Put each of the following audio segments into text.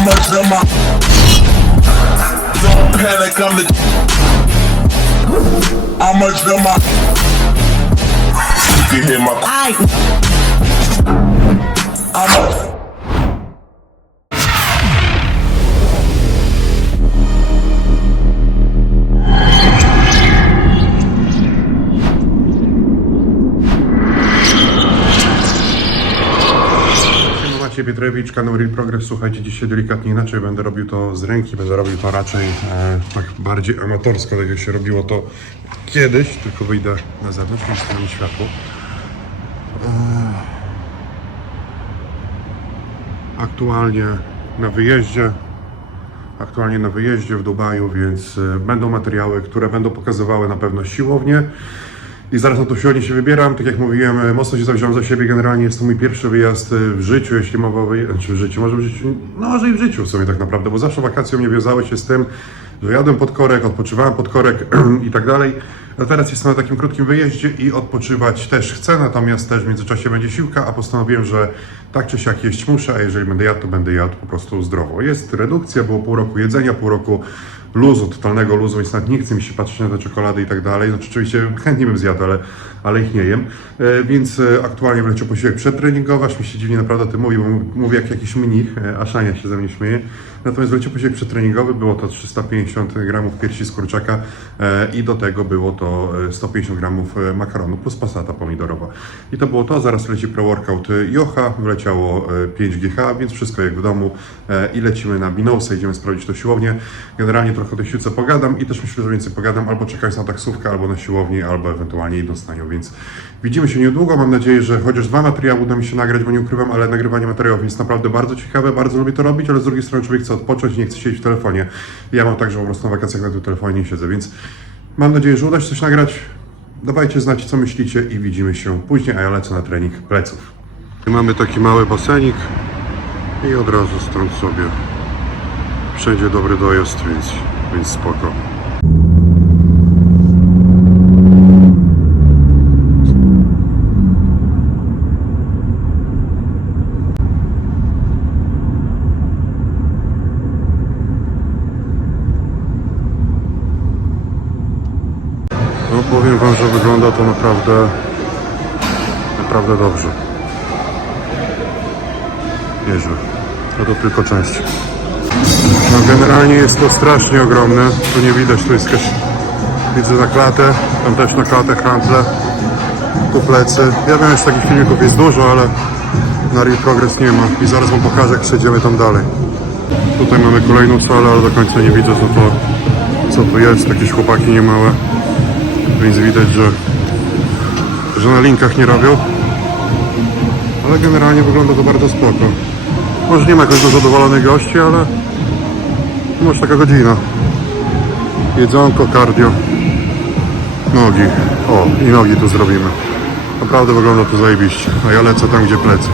I'm a drummer. Don't panic, I'm the. I'm a drummer. You can hear my. I. I'm a. Pietrowicz, kanał Real Progress. Słuchajcie, dzisiaj delikatnie inaczej będę robił to z ręki, będę robił to raczej e, tak bardziej amatorsko, tak jak się robiło to kiedyś, tylko wyjdę na zewnątrz, mi światło. E, aktualnie na wyjeździe, aktualnie na wyjeździe w Dubaju, więc e, będą materiały, które będą pokazywały na pewno siłownię. I zaraz na to siłownię się wybieram. Tak jak mówiłem, e, mocno się zawziąłem za siebie. Generalnie jest to mój pierwszy wyjazd e, w życiu, jeśli mowa o czy w życiu, może w życiu, no może i w życiu w sumie tak naprawdę, bo zawsze wakacje mnie wiązały się z tym, że jadłem pod korek, odpoczywałem pod korek i tak dalej. A teraz jestem na takim krótkim wyjeździe i odpoczywać też chcę, natomiast też w międzyczasie będzie siłka, a postanowiłem, że tak czy siak jeść muszę, a jeżeli będę jadł, to będę jadł po prostu zdrowo. Jest redukcja, było pół roku jedzenia, pół roku luzu, totalnego luzu, więc nawet nie chce mi się patrzeć na te czekolady i tak dalej. Znaczy oczywiście chętnie bym zjadł, ale, ale ich nie jem. E, więc e, aktualnie wleciał posiłek przedtreningowy, aż mi się dziwnie naprawdę o tym mówi, bo mówię jak jakiś mnich, e, a Szania się ze mnie śmieje. Natomiast wleciał posiłek przedtreningowy, było to 350 gramów piersi z kurczaka e, i do tego było to e, 150 gramów e, makaronu plus pasata pomidorowa. I to było to, zaraz leci pre-workout e, Jocha, wleciało e, 5 GH, więc wszystko jak w domu e, i lecimy na Binousa, idziemy sprawdzić to siłownię. Generalnie trochę o tej siłce pogadam i też myślę, że więcej pogadam albo czekając na taksówkę, albo na siłownię, albo ewentualnie idąc na nią, więc widzimy się niedługo. Mam nadzieję, że chociaż dwa materiały uda mi się nagrać, bo nie ukrywam, ale nagrywanie materiałów jest naprawdę bardzo ciekawe, bardzo lubię to robić, ale z drugiej strony człowiek chce odpocząć nie chce siedzieć w telefonie. Ja mam tak, że po prostu na wakacjach na tym telefonie nie siedzę, więc mam nadzieję, że uda się coś nagrać. Dawajcie znać, co myślicie i widzimy się później, a ja lecę na trening pleców. Mamy taki mały basenik i od razu stąd sobie wszędzie dobry dojazd, więc, więc spoko. No powiem Wam, że wygląda to naprawdę naprawdę dobrze. Nieźle. A to tylko część. No generalnie jest to strasznie ogromne. Tu nie widać, tu jest jakaś... Widzę na klatę, tam też na klatę handle. Tu plecy. Ja wiem, że takich filmików jest dużo, ale na Real Progress nie ma. I zaraz Wam pokażę, jak przejdziemy tam dalej. Tutaj mamy kolejną salę, ale do końca nie widzę, co to, co to jest. Jakieś chłopaki niemałe. Więc widać, że, że na linkach nie robią. Ale generalnie wygląda to bardzo spoko. Może nie ma jakoś do zadowolonych gości, ale może taka godzina. Jedzonko, cardio, nogi. O, i nogi tu zrobimy. Naprawdę wygląda to zajebiście. A ja lecę tam, gdzie plecy.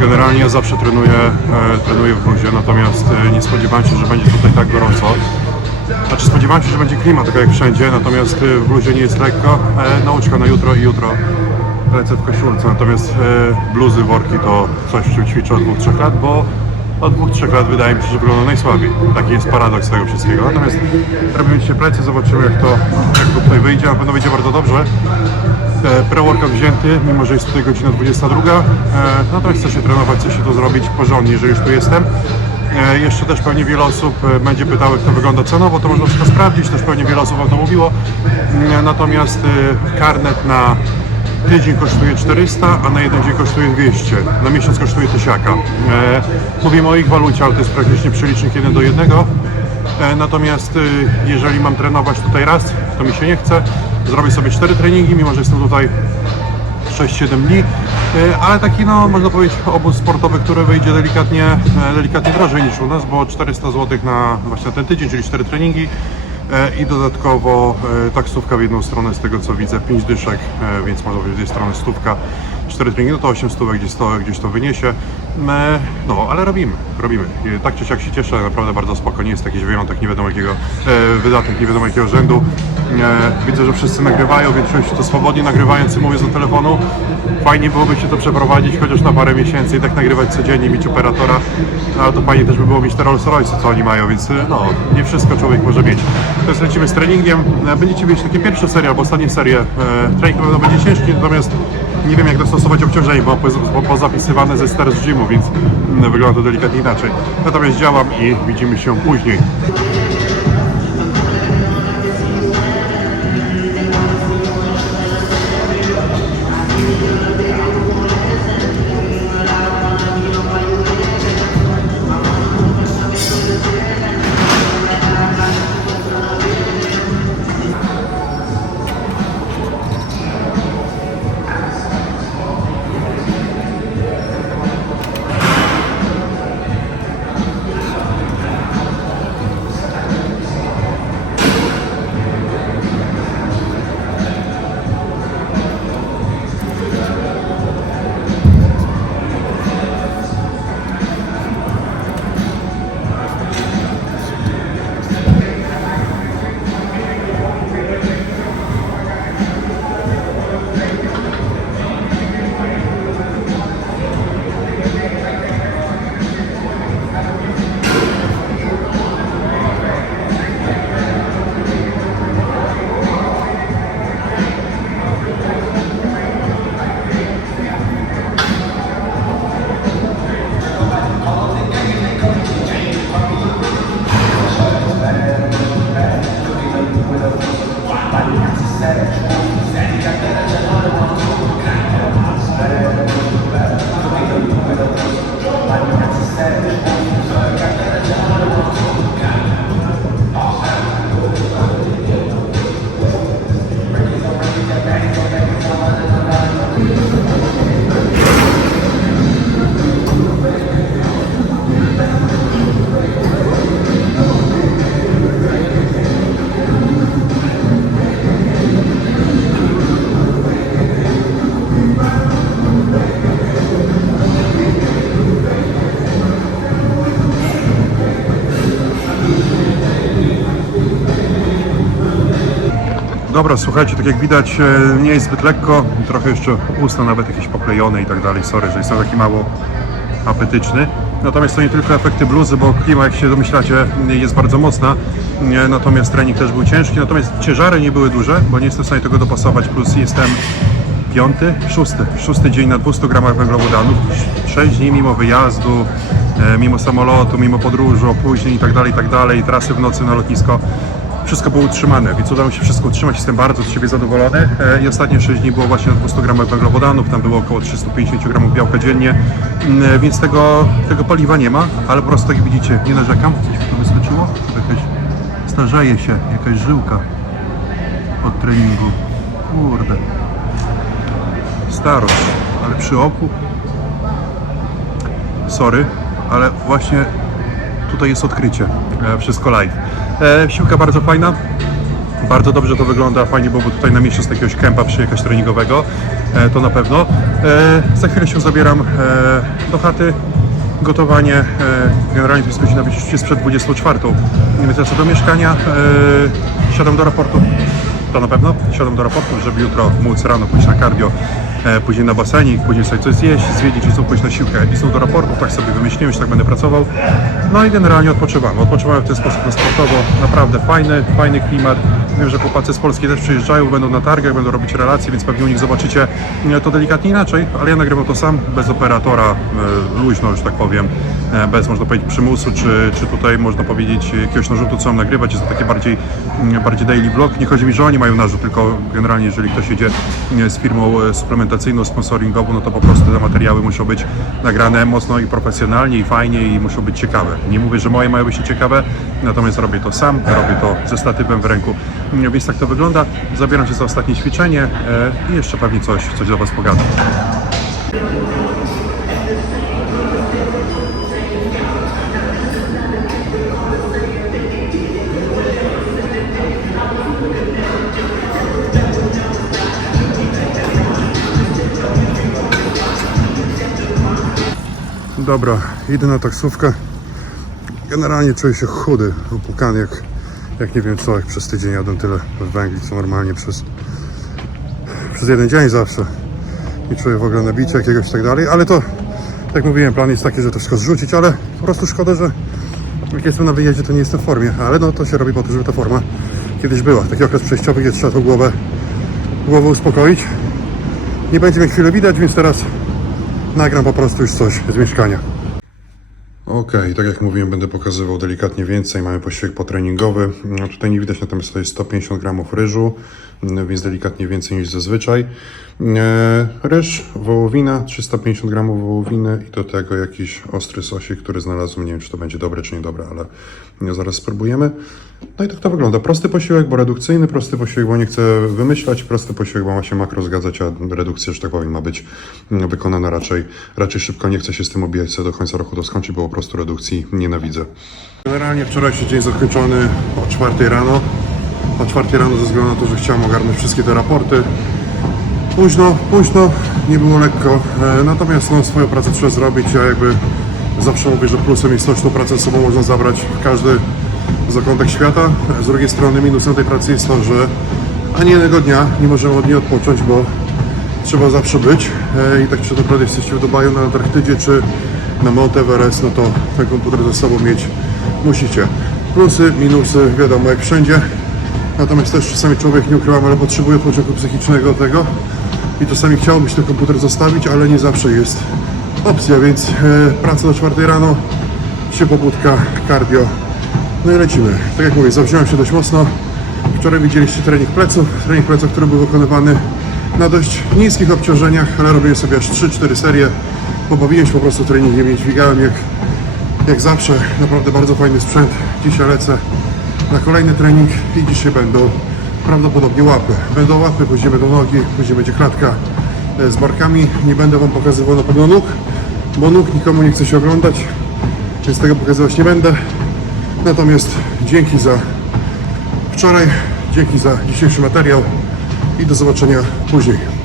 Generalnie ja zawsze trenuję, e, trenuję w bluzie, natomiast e, nie spodziewałem się, że będzie tutaj tak gorąco. Znaczy spodziewałem się, że będzie klimat tak jak wszędzie, natomiast e, w bluzie nie jest lekko. E, nauczka na jutro i jutro lecę w koszulce, natomiast e, bluzy, worki to coś, czym ćwiczę od dwóch, trzech lat, bo od dwóch, trzech lat wydaje mi się, że wygląda najsłabiej. Taki jest paradoks tego wszystkiego. Natomiast robimy dzisiaj plecy, zobaczymy jak to, jak to tutaj wyjdzie. Na pewno wyjdzie bardzo dobrze. E, Pre-workout wzięty, mimo że jest tutaj godzina 22. E, natomiast chcę się trenować, chcę się to zrobić porządnie, że już tu jestem. E, Jeszcze też pewnie wiele osób e, będzie pytało, jak to wygląda cenowo, to można wszystko sprawdzić, też pewnie wiele osób Wam to mówiło. Mm, Natomiast e, karnet na tydzień kosztuje 400, a na jeden dzień kosztuje 200. Na miesiąc kosztuje tysiaka. E, Mówimy o ich walucie, ale to jest praktycznie przelicznik 1 do 1. E, Natomiast jeżeli mam trenować tutaj raz, to mi się nie chce. Zrobię sobie 4 treningi, mimo że jestem tutaj 6-7 dni, ale taki no można powiedzieć obóz sportowy, który wyjdzie delikatnie, e, delikatnie drożej niż u nas, bo 400 zł na właśnie ten tydzień, czyli 4 treningi e, i dodatkowo e, taksówka w jedną stronę z tego co widzę, 5 dyszek, e, więc można powiedzieć z tej strony stówka, 4 treningi, no to 8 stówek gdzieś to, gdzieś to wyniesie. E, No, ale robimy, robimy. Tak czy siak się cieszę, naprawdę bardzo spoko, nie jest jakiś wyjątek, nie wiadomo jakiego, e, wydatek, nie wiadomo jakiego rzędu. E, widzę, że wszyscy nagrywają, większość to swobodnie nagrywając i mówiąc do telefonu. Fajnie byłoby się to przeprowadzić chociaż na parę miesięcy i tak nagrywać codziennie, mieć operatora, no, to fajnie też by było mieć te Rolls Royce, co oni mają, więc no, nie wszystko człowiek może mieć. Teraz lecimy z treningiem, E, będziecie mieć takie pierwsze serie albo ostatnie serie. E, trening na pewno będzie ciężki, natomiast nie wiem jak dostosować obciążenie, bo po- pozapisywane ze start z gymu, więc mm, wygląda to delikatnie inaczej. Natomiast działam i widzimy się później. Amen. Dobra, słuchajcie, tak jak widać, e, nie jest zbyt lekko, trochę jeszcze usta nawet jakieś poklejone i tak dalej, sorry, że jestem taki mało apetyczny. Natomiast to nie tylko efekty bluzy, bo klima, jak się domyślacie, jest bardzo mocna, natomiast trening też był ciężki, natomiast ciężary nie były duże, bo nie jestem w stanie tego dopasować, plus jestem piąty, szósty, szósty dzień na 200 gramach węglowodanów, sześć dni mimo wyjazdu, e, mimo samolotu, mimo podróży, opóźnień i tak dalej, i tak trasy w nocy na lotnisko. Wszystko było utrzymane, więc udało mi się wszystko utrzymać. Jestem bardzo z siebie zadowolony. E, I ostatnie 6 dni było właśnie na 200 gramach węglowodanów, tam było około 350 gramów białka dziennie, Mm, e, więc tego, tego paliwa nie ma, ale po prostu tak jak widzicie, nie narzekam. Coś tu wyskoczyło? Jakaś starzeje się, jakaś żyłka od treningu. Kurde. Starość, ale przy oku. Sorry, ale właśnie tutaj jest odkrycie. E, wszystko live. E, siłka bardzo fajna. Bardzo dobrze to wygląda, fajnie byłoby tutaj na miejscu z jakiegoś kępa przyjechać treningowego, e, to na pewno. Za chwilę się zabieram do chaty, gotowanie, generalnie to jest godzina jest przed 24, więc co do mieszkania, siadam do raportu, to na pewno, siadam do raportu, żeby jutro móc rano pójść na cardio, później na basenik, później sobie coś zjeść, zwiedzić i co pójść na siłkę i są do raportu, tak sobie wymyśliłem, że tak będę pracował. No i generalnie odpoczywamy. Odpoczywamy w ten sposób na sportowo, naprawdę fajny, fajny klimat. Wiem, że chłopacy z Polski też przyjeżdżają, będą na targach, będą robić relacje, więc pewnie u nich zobaczycie e, to delikatnie inaczej, ale ja nagrywam to sam, bez operatora, e, luźno, że tak powiem, e, bez można powiedzieć przymusu, czy, czy tutaj można powiedzieć jakiegoś narzutu, co mam nagrywać, jest to takie bardziej, mm, bardziej daily vlog. Nie chodzi mi, że oni mają narzut, tylko generalnie jeżeli ktoś jedzie e, z firmą e, suplementacyjną, sponsoringową, no to po prostu te materiały muszą być nagrane mocno i profesjonalnie i fajnie i muszą być ciekawe. Nie mówię, że moje mają być ciekawe, natomiast robię to sam, robię to ze statywem w ręku, Mm, więc tak to wygląda. Zabieram się za ostatnie ćwiczenie e, i jeszcze pewnie coś, coś do Was pogadam. Dobra, idę na taksówkę. Generalnie czuję się chudy, opłukany jak, jak nie wiem co, jak przez tydzień jadłem tyle węgli, co normalnie przez, przez jeden dzień zawsze. Nie czuję w ogóle nabicia jakiegoś i tak dalej, ale to, jak mówiłem, plan jest taki, że to wszystko zrzucić, ale po prostu szkoda, że jak jestem na wyjeździe, to nie jestem w formie, ale no to się robi po to, żeby ta forma kiedyś była. Taki okres przejściowy, gdzie trzeba tą głowę, głowę uspokoić. Nie będzie mnie chwilę widać, więc teraz nagram po prostu już coś z mieszkania. Okej, tak jak mówiłem, będę pokazywał delikatnie więcej. Mamy posiłek potreningowy. No, tutaj nie widać, natomiast to jest 150 gramów ryżu, więc delikatnie więcej niż zazwyczaj. E, ryż, wołowina, 350 gramów wołowiny i do tego jakiś ostry sosik, który znalazłem. Nie wiem, czy to będzie dobre, czy niedobre, ale no, zaraz spróbujemy. No i tak to wygląda. Prosty posiłek, bo redukcyjny, prosty posiłek, bo nie chcę wymyślać, prosty posiłek, bo ma się makro zgadzać, a redukcja, że tak powiem, ma być mm, wykonana raczej, raczej szybko. Nie chcę się z tym obijać, chcę do końca roku to skończyć, bo po prostu redukcji nienawidzę. Generalnie wczorajszy dzień zakończony o 4 rano. O 4 rano ze względu na to, że chciałem ogarnąć wszystkie te raporty. Późno, późno, nie było lekko, e, natomiast no, swoją pracę trzeba zrobić. Ja jakby zawsze mówię, że plusem jest to, że tą pracę z sobą można zabrać w każdy zakątek świata. Z drugiej strony minusem tej pracy jest to, że ani jednego dnia nie możemy od niej odpocząć, bo trzeba zawsze być. E, I tak czy naprawdę jesteście w Dubaju, na Antarktydzie, czy na Mount Everest, no to ten komputer ze sobą mieć musicie. Plusy, minusy, wiadomo jak wszędzie. Natomiast też czasami człowiek, nie ukrywam, ale potrzebuje odpoczynku psychicznego tego. I czasami chciałbyś ten komputer zostawić, ale nie zawsze jest opcja, więc e, praca do 4 rano, się pobudka, cardio. No i lecimy. Tak jak mówię, zawziąłem się dość mocno. Wczoraj widzieliście trening pleców. Trening pleców, który był wykonywany na dość niskich obciążeniach, ale robiłem sobie aż 3-4 serie. Pobawiłem się po prostu treningiem i dźwigałem jak, jak zawsze. Naprawdę bardzo fajny sprzęt. Dzisiaj lecę na kolejny trening i dzisiaj będą prawdopodobnie łapy. Będą łapy, później będą nogi, później będzie klatka e, z barkami. Nie będę Wam pokazywał na pewno nóg, bo nóg nikomu nie chce się oglądać, więc tego pokazywać nie będę. Natomiast dzięki za wczoraj, dzięki za dzisiejszy materiał i do zobaczenia później.